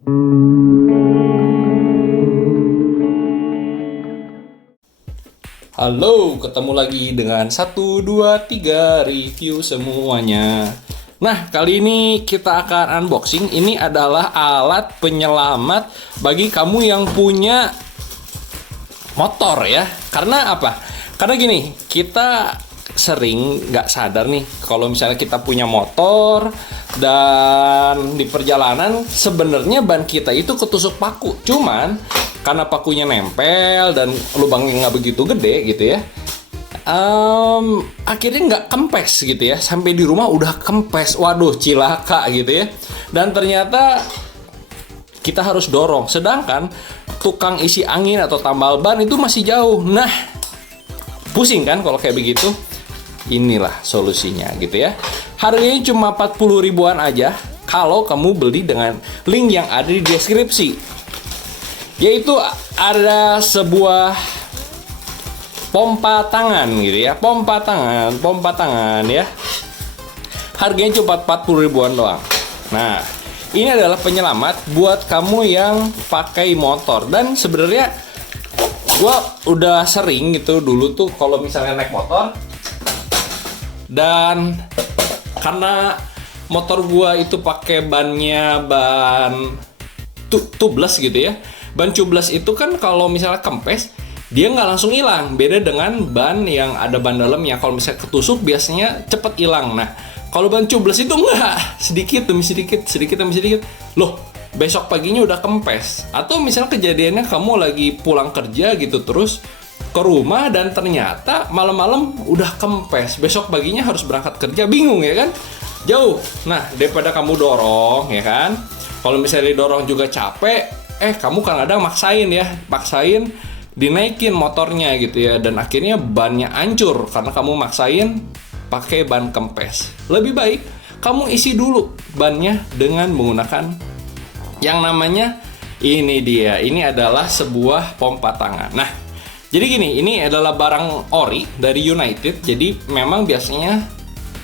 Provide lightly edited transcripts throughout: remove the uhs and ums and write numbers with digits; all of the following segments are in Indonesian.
Halo, ketemu lagi dengan 1, 2, 3 review semuanya. Nah, kali ini kita akan unboxing. Ini adalah alat penyelamat bagi kamu yang punya motor ya. Karena apa? Karena gini, kita sering nggak sadar nih kalau misalnya kita punya motor dan di perjalanan sebenarnya ban kita itu ketusuk paku. Cuman karena pakunya nempel dan lubangnya nggak begitu gede gitu ya, akhirnya nggak kempes gitu ya. Sampai di rumah udah kempes, waduh cilaka gitu ya. Dan ternyata kita harus dorong, sedangkan tukang isi angin atau tambal ban itu masih jauh. Nah, pusing kan kalau kayak begitu. Inilah solusinya gitu ya. Harganya cuma 40 ribuan aja kalau kamu beli dengan link yang ada di deskripsi. Yaitu ada sebuah pompa tangan gitu ya. Pompa tangan ya. Harganya cuma 40 ribuan doang. Nah, ini adalah penyelamat buat kamu yang pakai motor. Dan sebenarnya gua udah sering gitu dulu tuh kalau misalnya naik motor, dan karena motor gua itu pakai bannya ban tubeless gitu ya. Ban tubeless itu kan kalau misalnya kempes dia nggak langsung hilang. Beda dengan ban yang ada ban dalamnya. Kalau misalnya ketusuk biasanya cepet hilang. Nah, kalau ban tubeless itu enggak, sedikit demi sedikit demi sedikit. Loh, besok paginya udah kempes. Atau misalnya kejadiannya kamu lagi pulang kerja gitu terus ke rumah dan ternyata malam-malam udah kempes. Besok paginya harus berangkat kerja, bingung ya kan? Jauh. Nah, daripada kamu dorong ya kan. Kalau misalnya didorong juga capek, kamu kadang-kadang maksain dinaikin motornya gitu ya, dan akhirnya bannya hancur karena kamu maksain pakai ban kempes. Lebih baik kamu isi dulu bannya dengan menggunakan yang namanya ini adalah sebuah pompa tangan. Nah, jadi gini, ini adalah barang ori dari United. Jadi memang biasanya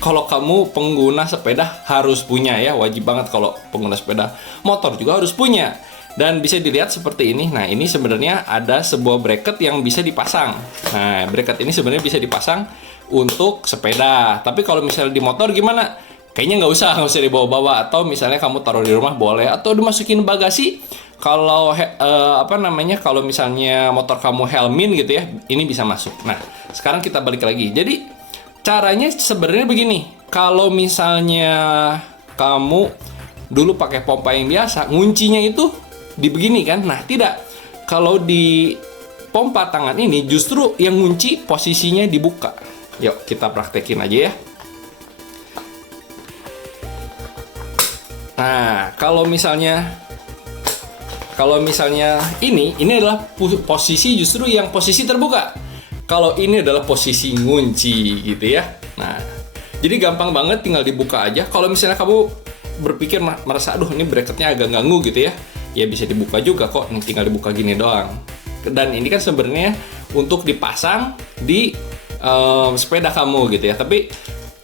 kalau kamu pengguna sepeda harus punya ya, wajib banget kalau pengguna sepeda motor juga harus punya. Dan bisa dilihat seperti ini. Nah, ini sebenarnya ada sebuah bracket yang bisa dipasang. Nah, bracket ini sebenarnya bisa dipasang untuk sepeda. Tapi kalau misalnya di motor gimana? Kayaknya nggak usah dibawa-bawa. Atau misalnya kamu taruh di rumah boleh. Atau dimasukin bagasi. Kalau kalau misalnya motor kamu helmin gitu ya, ini bisa masuk. Nah, sekarang kita balik lagi. Jadi caranya sebenarnya begini. Kalau misalnya kamu dulu pakai pompa yang biasa, nguncinya itu di begini kan? Nah, tidak. Kalau di pompa tangan ini justru yang ngunci posisinya dibuka. Yuk, kita praktekin aja ya. Nah, kalau misalnya ini adalah posisi justru yang posisi terbuka. Kalau ini adalah posisi ngunci gitu ya. Nah, jadi gampang banget, tinggal dibuka aja. Kalau misalnya kamu berpikir merasa aduh ini bracketnya agak ganggu gitu ya, ya bisa dibuka juga kok, tinggal dibuka gini doang. Dan ini kan sebenarnya untuk dipasang di sepeda kamu gitu ya. Tapi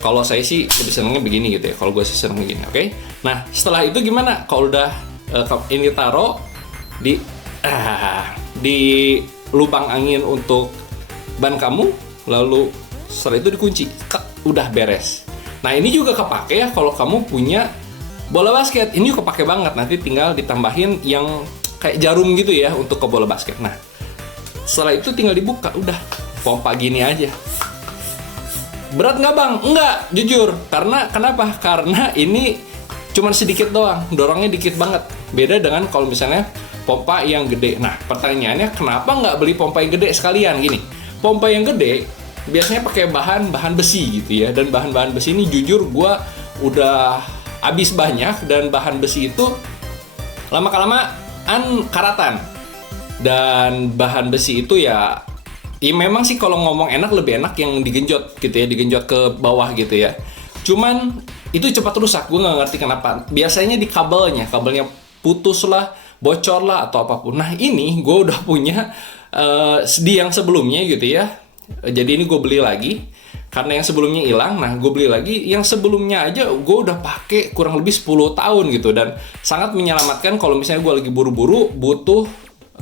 kalau saya sih lebih senangnya begini gitu ya. Kalau gue sih senang begini, oke? Nah, setelah itu gimana? Kalau udah ini taruh di lubang angin untuk ban kamu, lalu setelah itu dikunci, udah beres. Nah, ini juga kepake ya kalau kamu punya bola basket. Ini kepake banget, nanti tinggal ditambahin yang kayak jarum gitu ya untuk ke bola basket. Nah, setelah itu tinggal dibuka, udah pompa gini aja. Berat nggak bang? Nggak, jujur. Kenapa? Karena ini cuman sedikit doang, dorongnya dikit banget. Beda dengan kalau misalnya pompa yang gede. Nah, pertanyaannya kenapa nggak beli pompa yang gede sekalian? Gini, pompa yang gede biasanya pakai bahan besi gitu ya. Dan bahan besi ini jujur gue udah habis banyak, dan bahan besi itu lama-kelamaan karatan. Dan bahan besi itu ya memang sih kalau ngomong enak, lebih enak yang digenjot gitu ya, digenjot ke bawah gitu ya. Cuman itu cepat rusak, gue nggak ngerti kenapa. Biasanya di kabelnya putus lah, bocor lah, atau apapun. Nah, ini gue udah punya di yang sebelumnya gitu ya. Jadi ini gue beli lagi Karena yang sebelumnya hilang, nah gue beli lagi. Yang sebelumnya aja gue udah pakai kurang lebih 10 tahun gitu. Dan sangat menyelamatkan kalau misalnya gue lagi buru-buru butuh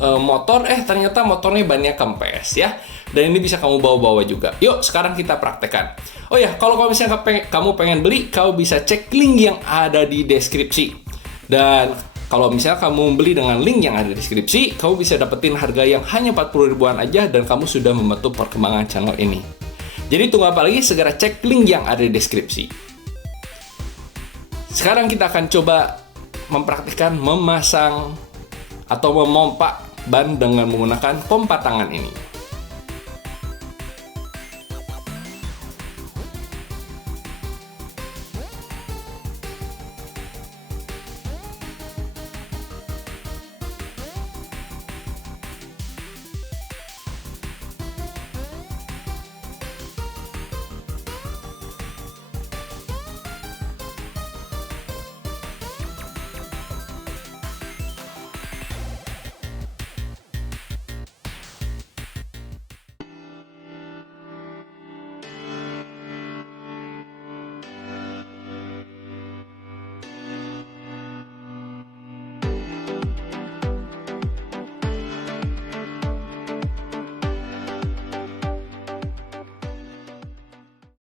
motor, ternyata motornya bannya kempes ya. Dan ini bisa kamu bawa-bawa juga. Yuk sekarang kita praktekkan. Oh ya, kalau misalnya kamu pengen beli, kamu bisa cek link yang ada di deskripsi. Dan kalau misalnya kamu beli dengan link yang ada di deskripsi, kamu bisa dapetin harga yang hanya 40 ribuan aja dan kamu sudah membantu perkembangan channel ini. Jadi tunggu apa lagi? Segera cek link yang ada di deskripsi. Sekarang kita akan coba mempraktikkan memasang atau memompa ban dengan menggunakan pompa tangan ini.